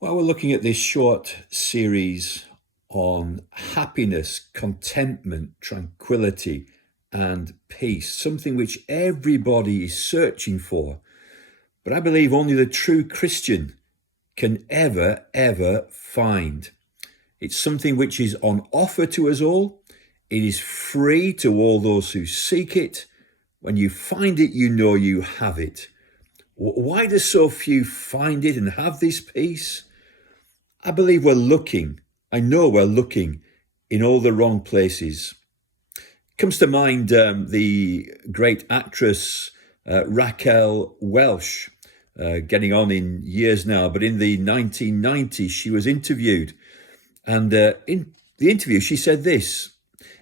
Well, we're looking at this short series on happiness, contentment, tranquility, and peace, something which everybody is searching for. But I believe only the true Christian can ever find. It's something which is on offer to us all. It is free to all those who seek it. When you find it, you know you have it. Why do so few find it and have this peace? I believe I know we're looking in all the wrong places. Comes to mind the great actress Raquel Welch, getting on in years now, but in the 1990s she was interviewed. And in the interview she said this: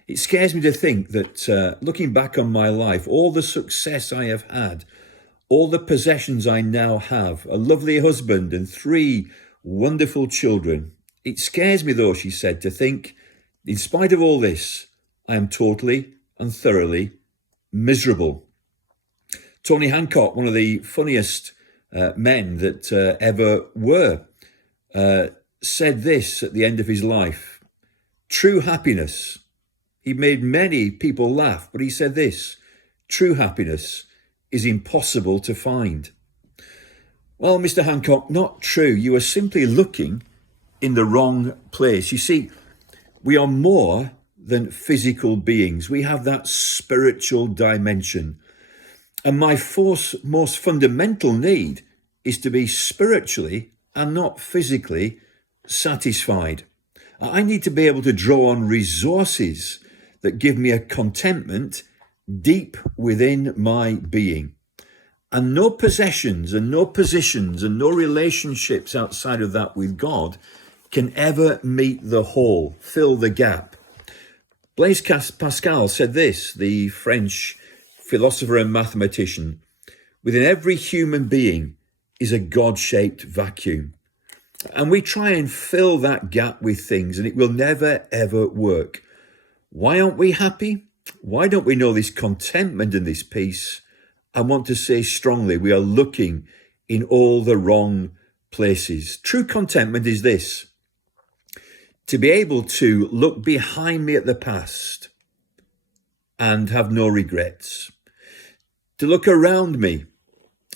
"It scares me to think that looking back on my life, all the success I have had, all the possessions I now have, a lovely husband and three wonderful children. It scares me, though," she said, "to think, in spite of all this, I am totally and thoroughly miserable." Tony Hancock, one of the funniest men that ever were, said this at the end of his life: "True happiness." He made many people laugh, but he said this: "True happiness is impossible to find." Well, Mr. Hancock, not true. You are simply looking in the wrong place. You see, we are more than physical beings. We have that spiritual dimension. And my most fundamental need is to be spiritually and not physically satisfied. I need to be able to draw on resources that give me a contentment deep within my being. And no possessions and no positions and no relationships outside of that with God can ever meet the hole, fill the gap. Blaise Pascal said this, the French philosopher and mathematician: "Within every human being is a God-shaped vacuum." And we try and fill that gap with things, and it will never, ever work. Why aren't we happy? Why don't we know this contentment and this peace? I want to say strongly, we are looking in all the wrong places. True contentment is this: to be able to look behind me at the past and have no regrets, to look around me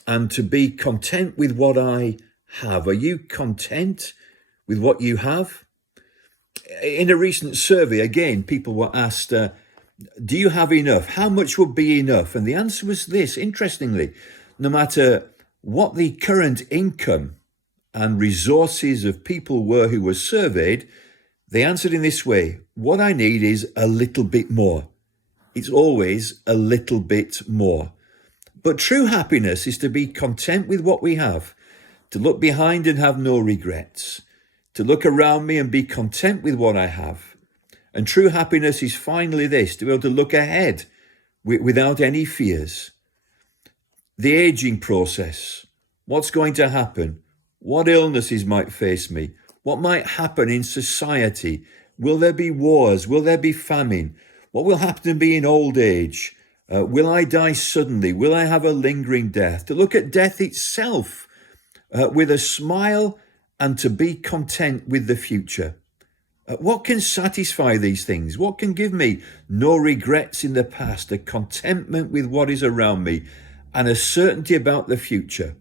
and to be content with what I have. Are you content with what you have? In a recent survey, again, people were asked, do you have enough? How much would be enough? And the answer was this, interestingly: no matter what the current income and resources of people were who were surveyed, they answered in this way: what I need is a little bit more. It's always a little bit more. But true happiness is to be content with what we have, to look behind and have no regrets, to look around me and be content with what I have. And true happiness is finally this: to be able to look ahead without any fears. The aging process, what's going to happen? What illnesses might face me? What might happen in society? Will there be wars? Will there be famine? What will happen to me in old age? Will I die suddenly? Will I have a lingering death? To look at death itself with a smile and to be content with the future. What can satisfy these things? What can give me no regrets in the past, a contentment with what is around me, and a certainty about the future?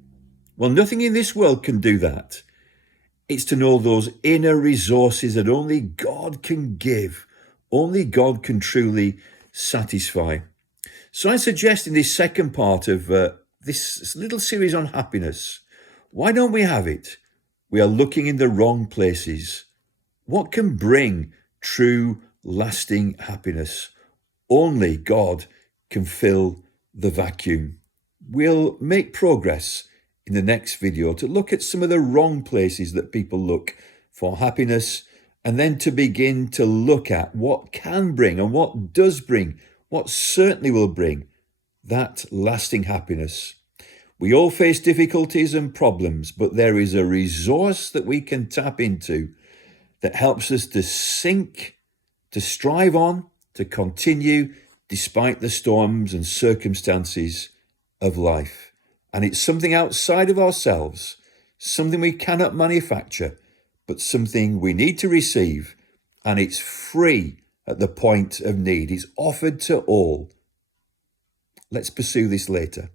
Well, nothing in this world can do that. It's to know those inner resources that only God can give, only God can truly satisfy. So I suggest in this second part of this little series on happiness, why don't we have it? We are looking in the wrong places. What can bring true, lasting happiness? Only God can fill the vacuum. We'll make progress in the next video to look at some of the wrong places that people look for happiness, and then to begin to look at what can bring and what does bring, what certainly will bring that lasting happiness. We all face difficulties and problems, but there is a resource that we can tap into that helps us to sink, to strive on, to continue despite the storms and circumstances of life. And it's something outside of ourselves, something we cannot manufacture, but something we need to receive, and it's free at the point of need. It's offered to all. Let's pursue this later.